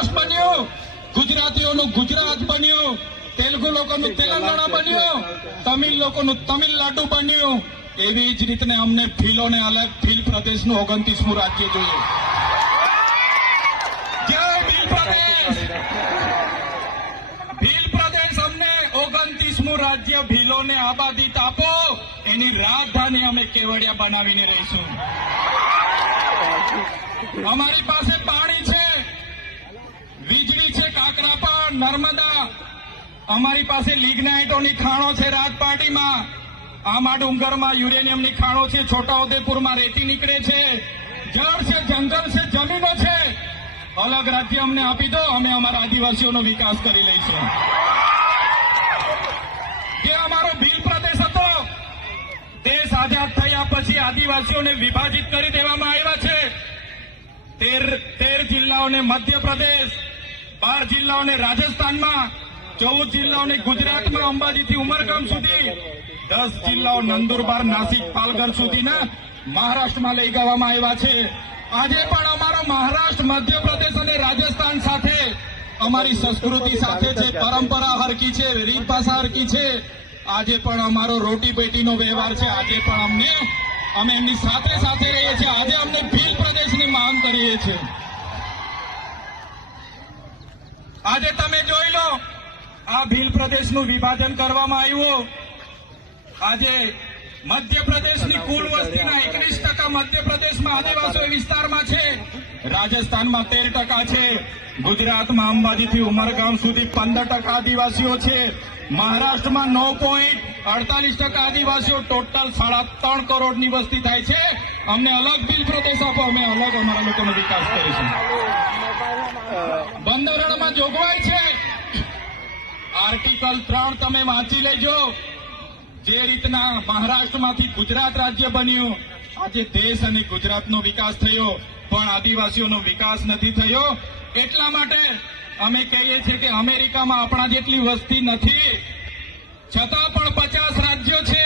મહારાષ્ટ્ર બન્યું, ગુજરાતીઓનું ગુજરાત બન્યું, તેલુગુ લોકોનું તેલંગાણા બન્યું, તમિલ લોકોનું તમિલનાડુ બન્યું. એવી જ રીતે અમને ભીલોને અલગ ભીલ પ્રદેશનું 29મું રાજ્ય જોઈએ. જય ભીલ પ્રદેશ! ભીલ પ્રદેશ અમને 29મું રાજ્ય ભીલોને આબાદી આપો, એની રાજધાની અમે કેવડિયા બનાવીને રહીશું. અમારી પાસે પાણી છે, વીજળી છે, કાકરાપા, નર્મદા. અમારી પાસે લિગ્નાઇટોની ખાણો છે રાજપાટીમાં, આમા ડુંગરમાં યુરેનિયમની ખાણો છે, છોટાઉદેપુરમાં રેતી નીકળે છે, જળ છે, જંગલ છે, જમીનો છે. અલગ રાજ્ય અમને આપી દો, અમે અમારા આદિવાસીઓનો વિકાસ કરી લઈશું. જે અમારો ભીલ પ્રદેશ હતો, દેશ આઝાદ થયા પછી આદિવાસીઓને વિભાજિત કરી દેવામાં આવ્યા છે. 13 જિલ્લાઓને મધ્યપ્રદેશ, 12 જિલ્લાઓને રાજસ્થાનમાં, 14 જિલ્લાઓને ગુજરાતમાં અંબાજીથી ઉમરગામ સુધી, 10 જિલ્લાઓ નંદુરબાર, નાસિક, પાલઘર સુધીના મહારાષ્ટ્રમાં લઈ જવામાં આવ્યા છે. આજે પણ અમારો મહારાષ્ટ્ર, મધ્યપ્રદેશ અને રાજસ્થાન સાથે અમારી સંસ્કૃતિ સાથે છે, પરંપરા હરકી છે, રીત ભાષા હરકી છે. આજે પણ અમારો રોટી બેટીનો વ્યવહાર છે. આજે પણ અમે એમની સાથે સાથે રહીએ છીએ. આજે અમને ભીલ પ્રદેશની માંગ કરીએ છીએ. આજે તમે જોઈ લો, આ ભીલ પ્રદેશનું વિભાજન કરવામાં આવ્યું. આજે મધ્યપ્રદેશની કુલ વસ્તીના 21% મધ્યપ્રદેશમાં આદિવાસી વિસ્તારમાં છે, રાજસ્થાનમાં 13% છે, ગુજરાતમાં અંબાજીથી ઉમરગામ સુધી 15% આદિવાસીઓ છે, મહારાષ્ટ્રમાં 9.48% આદિવાસીઓ. ટોટલ 3.5 કરોડની વસ્તી થાય છે. અમને અલગ ભીલ પ્રદેશ આપો, અમે અલગ અમારા લોકોનો વિકાસ કરીશું. બંધારણમાં જોગવાઈ છે, આર્ટિકલ 3 તમે વાંચી લેજો. જે રીતના મહારાષ્ટ્રમાંથી ગુજરાત રાજ્ય બન્યું, આજે દેશ અને ગુજરાતનો વિકાસ થયો, પણ આદિવાસીઓનો વિકાસ નથી થયો. એટલા માટે અમે કહીએ છીએ કે અમેરિકામાં આપણા જેટલી વસ્તી નથી, છતાં પણ 50 રાજ્યો છે,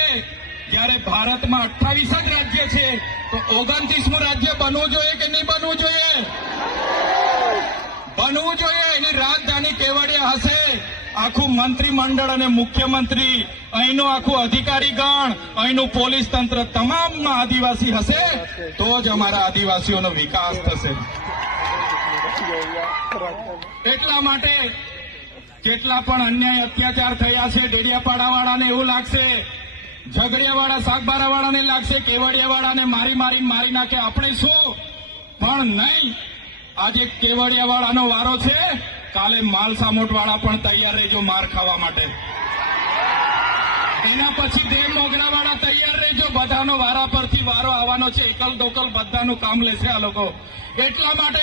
જ્યારે ભારતમાં 28 જ રાજ્ય છે. તો 29મું રાજ્ય બનવું જોઈએ કે નહીં બનવું જોઈએ? બનવું જોઈએ. એની રાજધાની કેવડિયા હશે. આખું મંત્રીમંડળ અને મુખ્યમંત્રી, અહીંનું આખું અધિકારી ગણ, અહીંનું પોલીસ તંત્ર તમામમાં આદિવાસી હશે, તો જ અમારા આદિવાસીઓનો વિકાસ થશે. એટલા માટે જેટલા પણ અન્યાય અત્યાચાર થયા છે, ડેડિયાપાડાવાળાને એવું લાગશે, ઝઘડિયાવાળા, શાકબારાવાળાને લાગશે, કેવડિયાવાળાને મારી નાખે, આપણે શું? પણ નહીં. આજે કેવડિયાવાળાનો વારો છે, કાલે માલસામોટવાળા પણ તૈયાર રહેજો માર ખાવા માટે. એના પછી દેવ મોગરાવાળા તૈયાર રહેજો, બધાનો વારા પરથી વારો આવવાનો છે. એકલ દોકલ બધાનું કામ લેશે આ લોકો. એટલા માટે